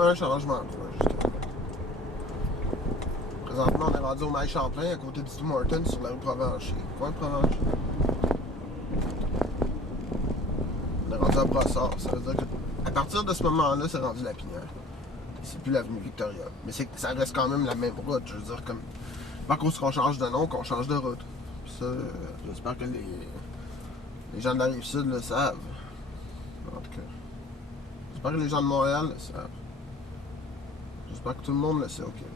un changement de voie jusqu'à là. Présentement, on est rendu au Mail Champlain, à côté du Tim Hortons, sur la rue Provencher. Coin de Provencher. On est rendu à Brossard. Ça veut dire qu'à partir de ce moment-là, c'est rendu la Pinière. C'est plus l'avenue Victoria. Mais ça reste quand même la même route. Je veux dire, comme. Pas qu'on change de nom, qu'on change de route. Puis ça, j'espère que les gens de la Rive-Sud le savent. En tout cas. J'espère que les gens de Montréal le savent. J'espère que tout le monde le sait au Québec.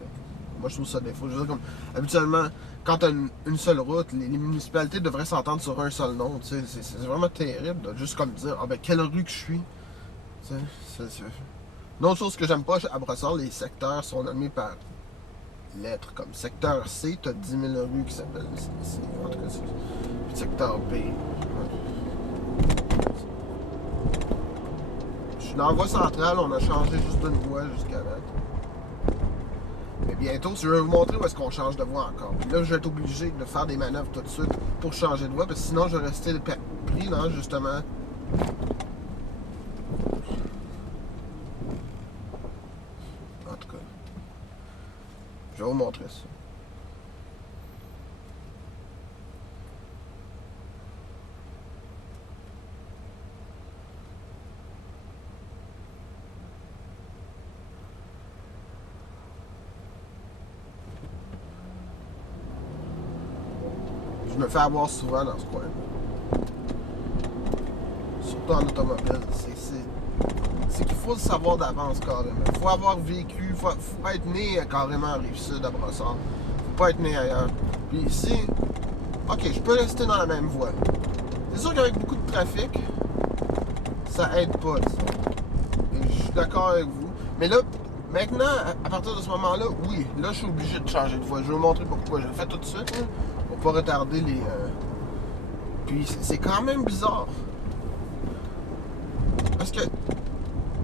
Moi, je trouve ça défaut. Je veux dire, comme, habituellement, quand t'as une seule route, les municipalités devraient s'entendre sur un seul nom. C'est vraiment terrible de juste comme dire, ah ben, quelle rue que je suis. Une autre chose que j'aime pas à Brossard, les secteurs sont nommés par lettres. Comme secteur C, t'as 10 000 rues qui s'appellent C. En tout cas, puis secteur B. Je suis dans la voie centrale, on a changé juste d'une voie jusqu'à là. Mais bientôt, je vais vous montrer où est-ce qu'on change de voie encore. Puis là, je vais être obligé de faire des manœuvres tout de suite pour changer de voie, parce que sinon, je vais rester pris dans, justement, en tout cas, je vais vous montrer ça. Je me fais avoir souvent dans ce coin. Surtout en automobile. C'est qu'il faut le savoir d'avance carrément. Il faut avoir vécu, il faut être né carrément à Rive-Sud, à Brossard. Faut pas être né ailleurs. Puis ici, ok, je peux rester dans la même voie. C'est sûr qu'avec beaucoup de trafic, ça aide pas, ça. Et je suis d'accord avec vous. Mais là, maintenant, à partir de ce moment-là, oui, là, je suis obligé de changer de voie. Je vais vous montrer pourquoi. Je le fais tout de suite, là, pour pas retarder les... Puis c'est quand même bizarre. Parce que,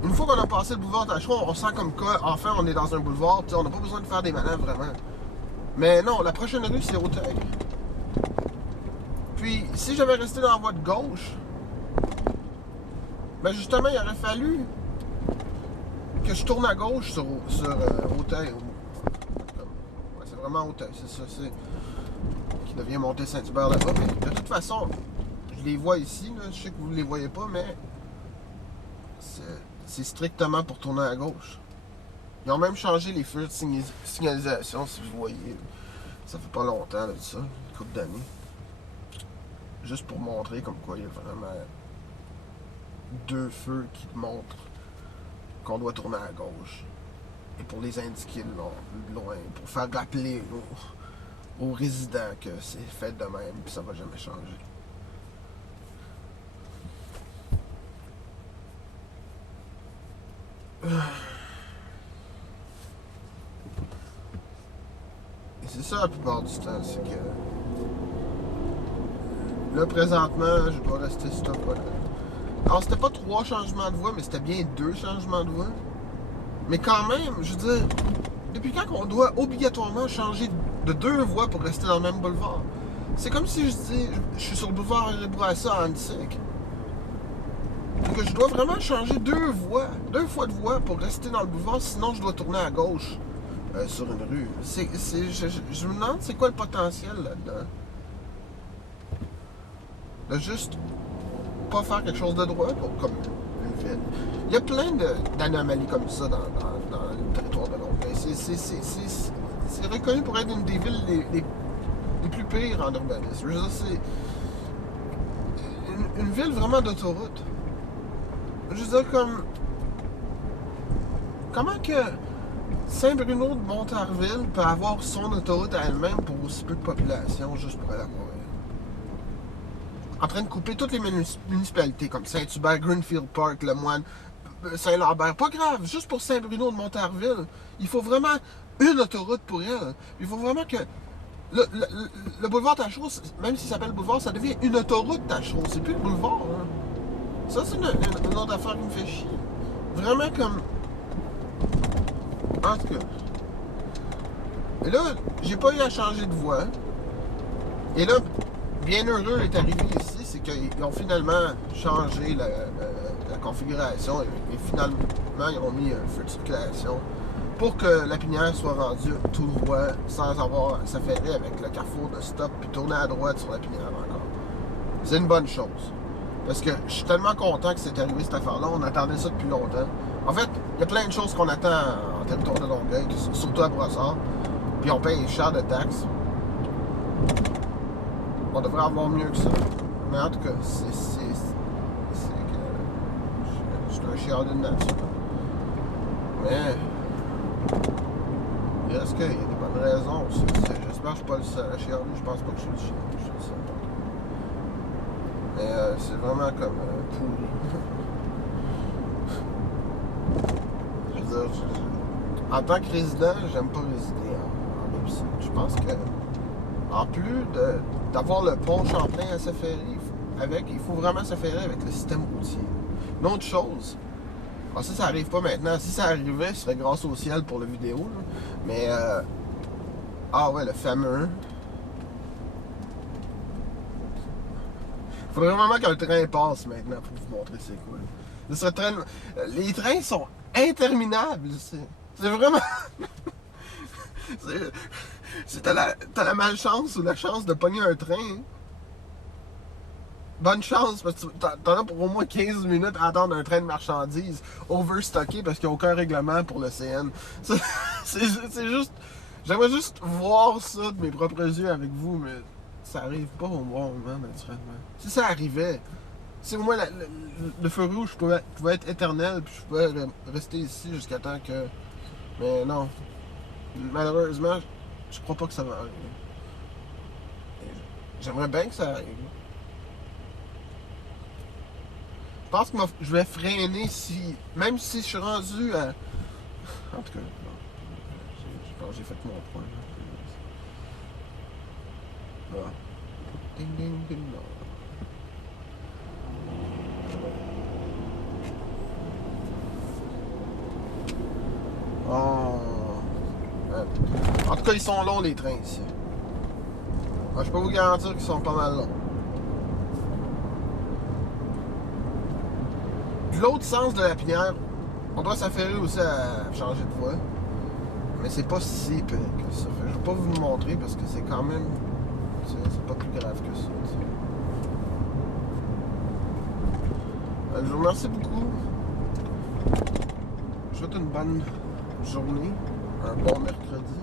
une fois qu'on a passé le boulevard Tachereau, on sent comme quoi, enfin, on est dans un boulevard, on n'a pas besoin de faire des manœuvres vraiment. Mais non, la prochaine rue, c'est Auteuil. Puis, si j'avais resté dans la voie de gauche, ben justement, il aurait fallu que je tourne à gauche sur Auteuil. Ouais, c'est vraiment Auteuil, c'est ça, c'est qui devient monter Saint-Hubert là-bas. Mais de toute façon, je les vois ici, là, je sais que vous ne les voyez pas, mais c'est strictement pour tourner à gauche. Ils ont même changé les feux de signalisation, si vous voyez. Ça fait pas longtemps, là, ça, une couple d'années. Juste pour montrer comme quoi il y a vraiment deux feux qui montrent qu'on doit tourner à gauche. Et pour les indiquer de loin, pour faire rappeler aux résidents que c'est fait de même, puis ça va jamais changer. Et c'est ça la plupart du temps, c'est que là présentement, je dois rester stop là. Alors c'était pas 3 changements de voie, mais c'était bien 2 changements de voie. Mais quand même, je veux dire, depuis quand on doit obligatoirement changer de 2 voies pour rester dans le même boulevard? C'est comme si je dis, je suis sur le boulevard Henri Bourassa à Antique. Que je dois vraiment changer 2 fois de voie pour rester dans le boulevard, sinon je dois tourner à gauche sur une rue. Je me demande c'est quoi le potentiel là-dedans. De juste pas faire quelque chose de droit pour comme une ville. Il y a plein d'anomalies comme ça dans le territoire de Longueuil. C'est reconnu pour être une des villes les plus pires en urbanisme. Je veux dire, c'est une ville vraiment d'autoroute. Je veux dire, comme... Comment que Saint-Bruno de Montarville peut avoir son autoroute à elle-même pour aussi peu de population, juste pour aller à Montréal? En train de couper toutes les municipalités, comme Saint-Hubert, Greenfield Park, Le Moine, Saint-Lambert. Pas grave, juste pour Saint-Bruno de Montarville. Il faut vraiment une autoroute pour elle. Il faut vraiment que... Le boulevard Tachereau, même s'il s'appelle boulevard, ça devient une autoroute Tachereau. C'est plus le boulevard, hein. Ça, c'est une autre affaire qui me fait chier. Vraiment comme... En tout cas. Et là, j'ai pas eu à changer de voie. Et là, bien heureux est arrivé ici, c'est qu'ils ont finalement changé la configuration et finalement, ils ont mis un feu de circulation pour que la pinière soit rendue tout droit sans avoir à s'affairer avec le carrefour de stop puis tourner à droite sur la pinière encore. C'est une bonne chose. Parce que je suis tellement content que c'est arrivé cette affaire-là. On attendait ça depuis longtemps. En fait, il y a plein de choses qu'on attend en territoire de Longueuil, surtout à Brossard. Puis on paye cher de taxes. On devrait avoir mieux que ça. Mais en tout cas, c'est que je suis un chialeux de nature. Mais il reste qu'il y a des bonnes raisons aussi. J'espère que je suis pas le seul à chialer. Je pense pas que je suis le seul. Mais c'est vraiment comme pourri. Je veux dire, en tant que résident, j'aime pas résider en Mauricie. Je pense que, en plus d'avoir le pont Champlain à s'affairer il faut vraiment s'affairer avec le système routier. Une autre chose, alors ça arrive pas maintenant. Si ça arrivait, ce serait grâce au ciel pour la vidéo. Là. Mais, ah ouais, le fameux. Faudrait vraiment que le train passe maintenant pour vous montrer c'est quoi. Les trains sont interminables. C'est vraiment. T'as la malchance ou la chance de pogner un train. Bonne chance, parce que t'en as pour au moins 15 minutes à attendre un train de marchandises overstocké parce qu'il n'y a aucun règlement pour le CN. C'est juste. J'aimerais juste voir ça de mes propres yeux avec vous, mais ça arrive pas au bon moment, naturellement. Si ça arrivait, si au moins le feu rouge pouvait être éternel, puis je pouvais rester ici jusqu'à temps que. Mais non. Malheureusement, je crois pas que ça va arriver. J'aimerais bien que ça arrive. Je pense que je vais freiner si. Même si je suis rendu à. En tout cas, non. Je pense que j'ai fait mon point. Là. Ding ding ding dong. Oh. En tout cas, ils sont longs les trains ici. Alors, je peux vous garantir qu'ils sont pas mal longs. De l'autre sens de la pinière, on doit s'affairer aussi à changer de voie. Mais c'est pas si pire que ça. Je vais pas vous le montrer parce que c'est quand même. C'est pas plus grave que ça. Je vous remercie beaucoup. Je vous souhaite une bonne journée, un bon mercredi.